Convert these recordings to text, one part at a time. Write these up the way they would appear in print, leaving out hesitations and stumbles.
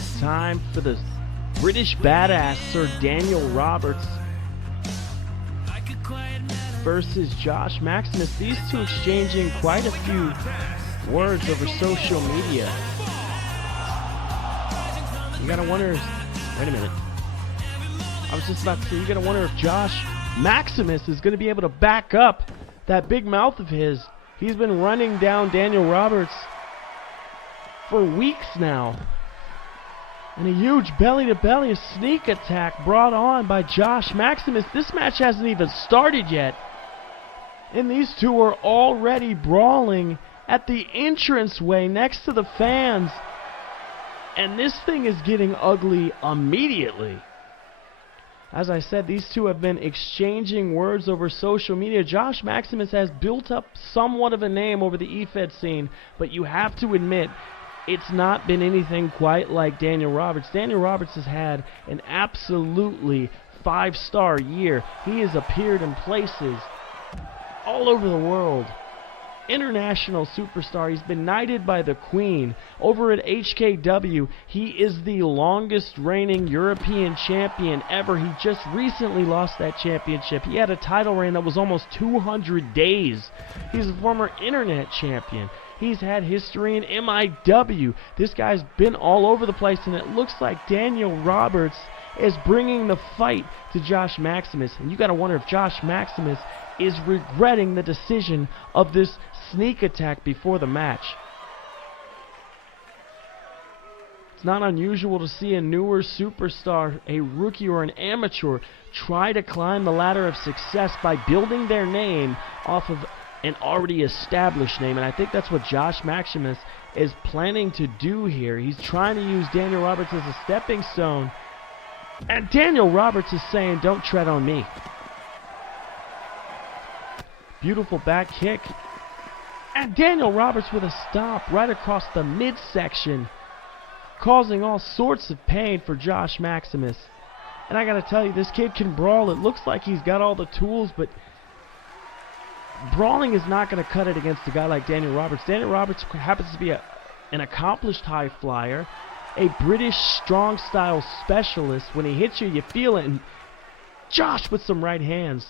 it's time for the British badass Sir Daniel Roberts versus Josh Maximus. These two exchanging quite a few words over social media. You gotta wonder, wait a minute. I was just about to say, you gotta wonder if Josh Maximus is gonna be able to back up that big mouth of his. He's been running down Daniel Roberts for weeks now. And a huge belly-to-belly sneak attack brought on by Josh Maximus. This match hasn't even started yet. And these two are already brawling at the entranceway next to the fans. And this thing is getting ugly immediately. As I said, these two have been exchanging words over social media. Josh Maximus has built up somewhat of a name over the EFED scene, but you have to admit, it's not been anything quite like Daniel Roberts. Daniel Roberts has had an absolutely 5-star year. He has appeared in places all over the world. International superstar. He's been knighted by the Queen. Over at HKW, he is the longest reigning European champion ever. He just recently lost that championship. He had a title reign that was almost 200 days. He's a former internet champion. He's had history in MIW. This guy's been all over the place, and it looks like Daniel Roberts is bringing the fight to Josh Maximus. And you got to wonder if Josh Maximus is regretting the decision of this sneak attack before the match. It's not unusual to see a newer superstar, a rookie or an amateur, try to climb the ladder of success by building their name off of an already established name, and I think that's what Josh Maximus is planning to do here. He's trying to use Daniel Roberts as a stepping stone, and Daniel Roberts is saying, don't tread on me. Beautiful back kick, and Daniel Roberts with a stomp right across the midsection, causing all sorts of pain for Josh Maximus. And I gotta tell you, this kid can brawl. It looks like he's got all the tools, but brawling is not going to cut it against a guy like Daniel Roberts. Daniel Roberts happens to be an accomplished high flyer, a British strong style specialist. When he hits you, you feel it. And Josh with some right hands.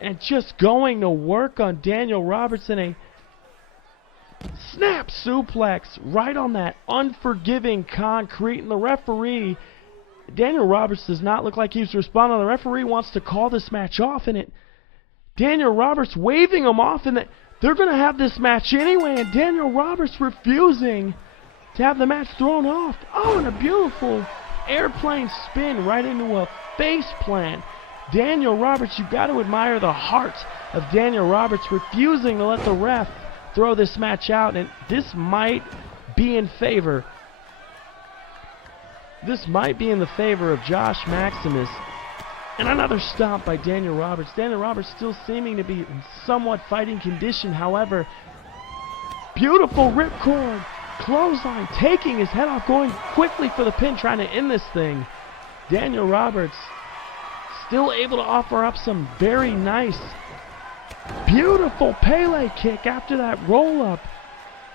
And just going to work on Daniel Roberts in a snap suplex right on that unforgiving concrete. And the referee, Daniel Roberts, does not look like he's responding. The referee wants to call this match off, and Daniel Roberts waving him off, and they're going to have this match anyway, and Daniel Roberts refusing to have the match thrown off. Oh, and a beautiful airplane spin right into a face plant. Daniel Roberts, you got to admire the heart of Daniel Roberts refusing to let the ref throw this match out, and this might be in favor. This might be in the favor of Josh Maximus. And another stomp by Daniel Roberts. Daniel Roberts still seeming to be in somewhat fighting condition. However, beautiful ripcord clothesline, taking his head off, going quickly for the pin, trying to end this thing. Daniel Roberts still able to offer up some very nice, beautiful Pele kick after that roll-up.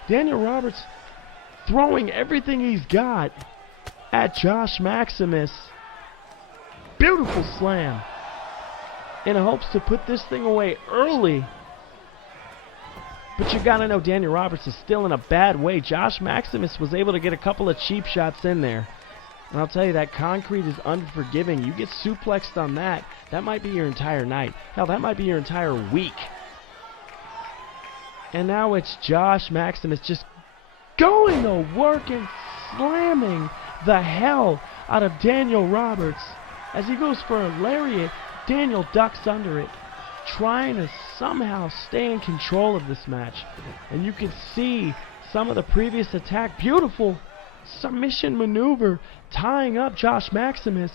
Daniel Roberts throwing everything he's got at Josh Maximus. Beautiful slam in hopes to put this thing away early. But you gotta know Daniel Roberts is still in a bad way. Josh Maximus was able to get a couple of cheap shots in there. And I'll tell you, that concrete is unforgiving. You get suplexed on that, that might be your entire night. Hell, that might be your entire week. And now it's Josh Maximus just going to work and slamming the hell out of Daniel Roberts. As he goes for a lariat, Daniel ducks under it, trying to somehow stay in control of this match. And you can see some of the previous attack. Beautiful submission maneuver, tying up Josh Maximus.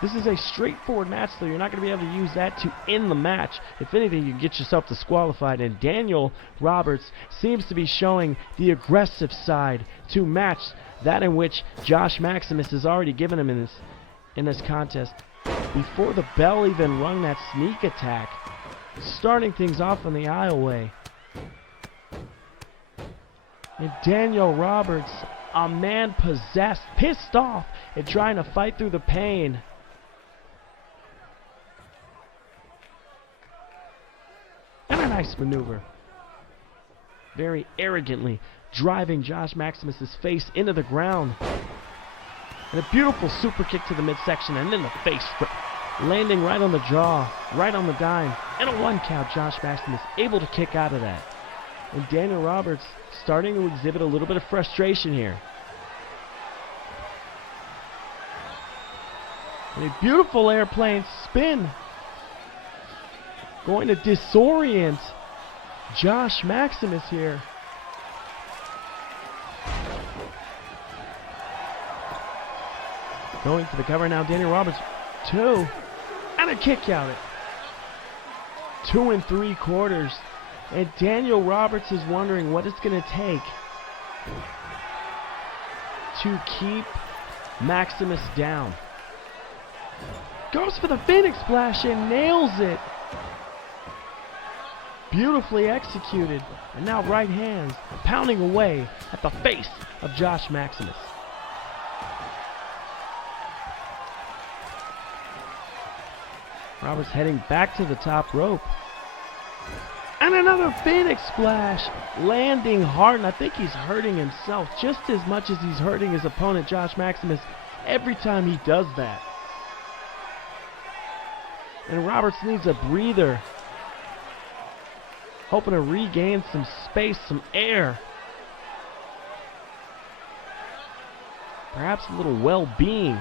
This is a straightforward match, though. You're not going to be able to use that to end the match. If anything, you can get yourself disqualified. And Daniel Roberts seems to be showing the aggressive side to match that in which Josh Maximus has already given him in this contest. Before the bell even rung that sneak attack, starting things off on the aisleway. And Daniel Roberts, a man possessed, pissed off, and trying to fight through the pain. And a nice maneuver. Very arrogantly driving Josh Maximus' face into the ground. And a beautiful super kick to the midsection and in the face, landing right on the jaw, right on the dime. And a 1 count. Josh Maximus able to kick out of that. And Daniel Roberts starting to exhibit a little bit of frustration here. And a beautiful airplane spin. Going to disorient Josh Maximus here. Going for the cover now, Daniel Roberts. 2. And a kick out. 2 3/4. And Daniel Roberts is wondering what it's going to take to keep Maximus down. Goes for the Phoenix Splash and nails it. Beautifully executed. And now right hands pounding away at the face of Josh Maximus. Roberts heading back to the top rope. And another Phoenix Splash, landing hard, and I think he's hurting himself just as much as he's hurting his opponent, Josh Maximus, every time he does that. And Roberts needs a breather, hoping to regain some space, some air. Perhaps a little well-being.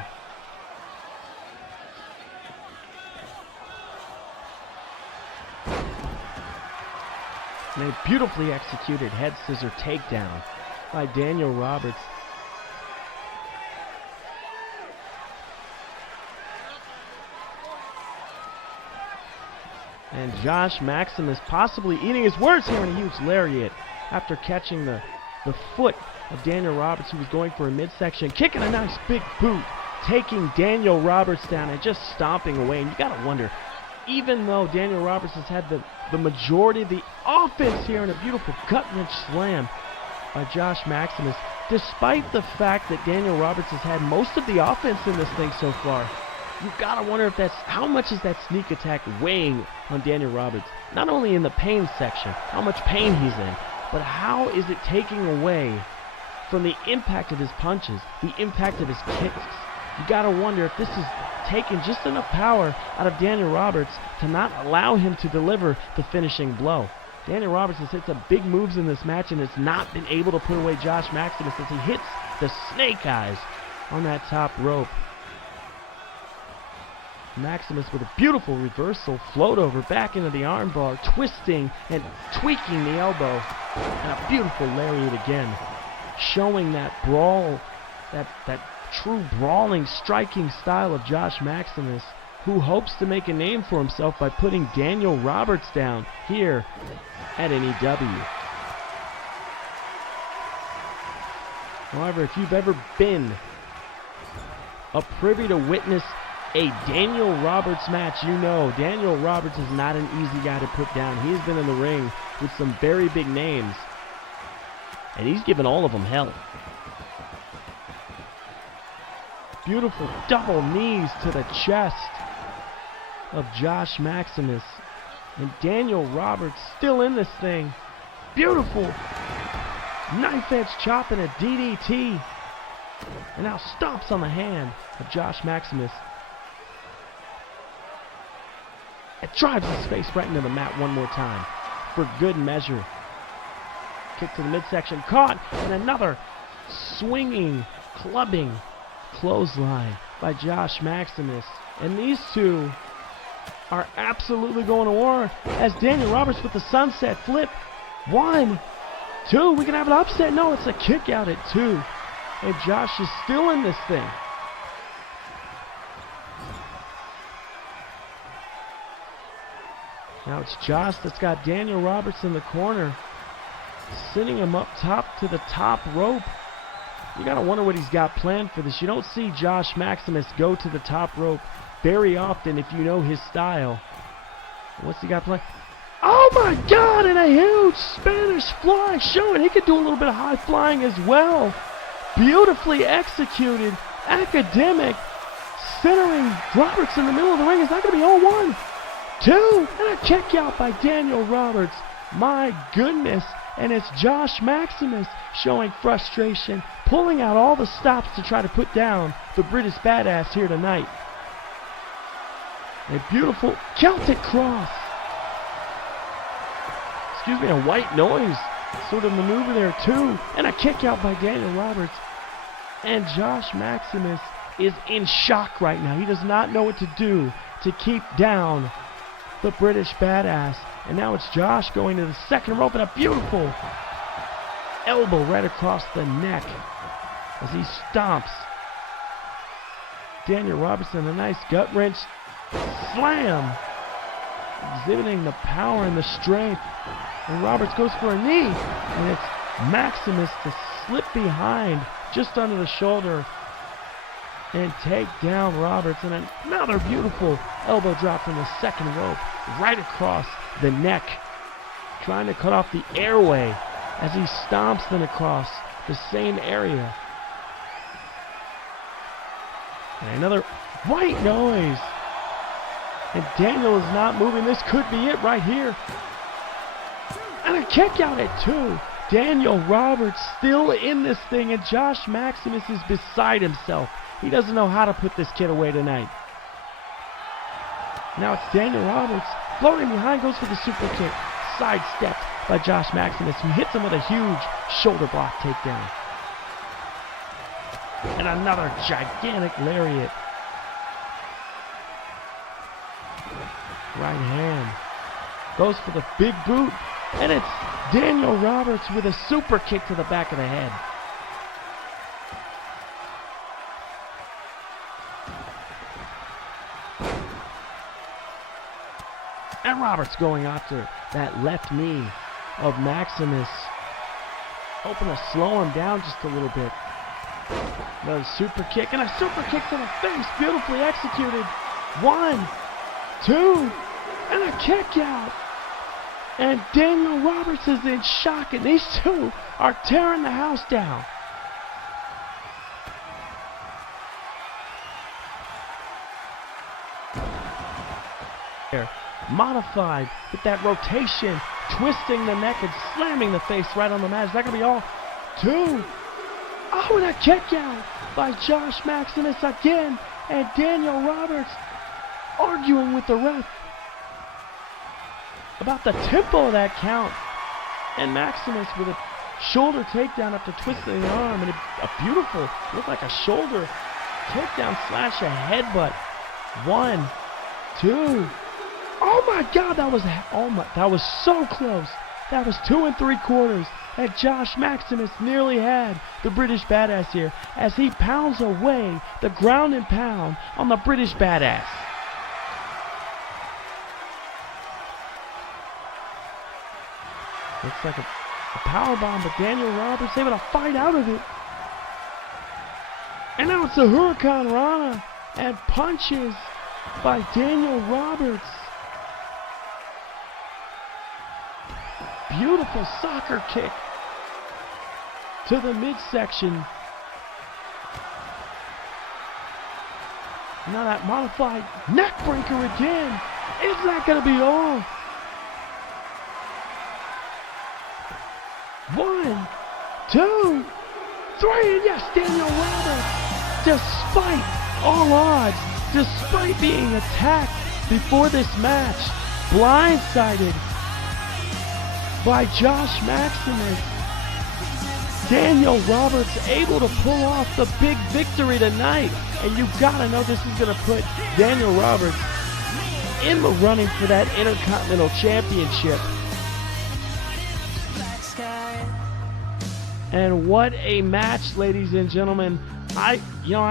And a beautifully executed head scissor takedown by Daniel Roberts. And Josh Maximus possibly eating his words here in a huge lariat after catching the foot of Daniel Roberts, who was going for a midsection, kicking a nice big boot, taking Daniel Roberts down and just stomping away. And you gotta wonder, even though Daniel Roberts has had the majority of the offense here in a beautiful gut-wrench slam by Josh Maximus, despite the fact that Daniel Roberts has had most of the offense in this thing so far, you gotta wonder if how much is that sneak attack weighing on Daniel Roberts? Not only in the pain section, how much pain he's in, but how is it taking away from the impact of his punches, the impact of his kicks? You gotta wonder if this is taking just enough power out of Daniel Roberts to not allow him to deliver the finishing blow. Daniel Roberts has hit some big moves in this match and has not been able to put away Josh Maximus as he hits the snake eyes on that top rope. Maximus with a beautiful reversal, float over back into the armbar, twisting and tweaking the elbow, and a beautiful lariat again, showing that brawl, that true brawling, striking style of Josh Maximus, who hopes to make a name for himself by putting Daniel Roberts down here at NEW. However, if you've ever been privy to witness a Daniel Roberts match, you know Daniel Roberts is not an easy guy to put down. He's been in the ring with some very big names, and he's given all of them hell. Beautiful double knees to the chest of Josh Maximus. And Daniel Roberts still in this thing. Beautiful knife-edge chop and a DDT. And now stomps on the hand of Josh Maximus. It drives his face right into the mat one more time for good measure. Kick to the midsection, caught, and another swinging, clubbing clothesline by Josh Maximus. And these two are absolutely going to war as Daniel Roberts with the sunset flip. 1, 2, we can have an upset. No, it's a kick out at 2. And Josh is still in this thing. Now it's Josh that's got Daniel Roberts in the corner, sitting him up top to the top rope. You gotta wonder what he's got planned for this. You don't see Josh Maximus go to the top rope very often if you know his style. What's he got planned? Oh, Oh my God, and a huge Spanish fly showing he could do a little bit of high flying as well. Beautifully executed, academic, centering Roberts in the middle of the ring. Is that going to be all 1, 2, and a kick out by Daniel Roberts. My goodness, and it's Josh Maximus showing frustration, pulling out all the stops to try to put down the British Badass here tonight. A beautiful Celtic cross. Excuse me, a white noise sort of maneuver there too. And a kick out by Daniel Roberts. And Josh Maximus is in shock right now. He does not know what to do to keep down the British Badass. And now it's Josh going to the second rope and a beautiful elbow right across the neck as he stomps Daniel Robertson. A nice gut wrench slam, exhibiting the power and the strength. And Roberts goes for a knee, and it's Maximus to slip behind just under the shoulder and take down Roberts. And another beautiful elbow drop from the second rope right across the neck, trying to cut off the airway as he stomps them across the same area. And another white noise. And Daniel is not moving. This could be it right here. And a kick out at 2. Daniel Roberts still in this thing, and Josh Maximus is beside himself. He doesn't know how to put this kid away tonight. Now it's Daniel Roberts floating behind, goes for the super kick. Sidestepped by Josh Maximus, who hits him with a huge shoulder block takedown. And another gigantic lariat. Right hand. Goes for the big boot. And it's Daniel Roberts with a super kick to the back of the head. And Roberts going after that left knee of Maximus. Hoping to slow him down just a little bit. Another super kick and a super kick to the face. Beautifully executed. 1, 2, and a kick out. And Daniel Roberts is in shock, and these two are tearing the house down. Modified with that rotation, twisting the neck and slamming the face right on the mat. Is that going to be all 2? Oh, and a kick out by Josh Maximus again. And Daniel Roberts arguing with the ref about the tempo of that count. And Maximus with a shoulder takedown after twisting the arm. And a beautiful, looked like a shoulder takedown slash a headbutt. 1, 2. Oh my God, that was so close. That was 2 3/4. And Josh Maximus nearly had the British Badass here as he pounds away the ground and pound on the British Badass. Looks like a powerbomb, but Daniel Roberts able to fight out of it. And now it's a Hurricane Rana and punches by Daniel Roberts. Beautiful soccer kick to the midsection. Now that modified neck breaker again. Is that going to be all? 1, 2, 3, and yes, Daniel Roberts, despite all odds, despite being attacked before this match, blindsided by Josh Maximus, Daniel Roberts able to pull off the big victory tonight. And you gotta know this is gonna put Daniel Roberts in the running for that Intercontinental Championship. And what a match, ladies and gentlemen. I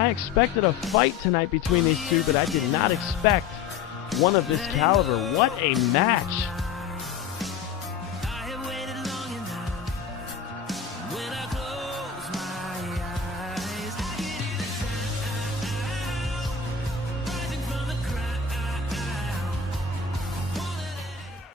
expected a fight tonight between these two, but I did not expect one of this caliber. What a match.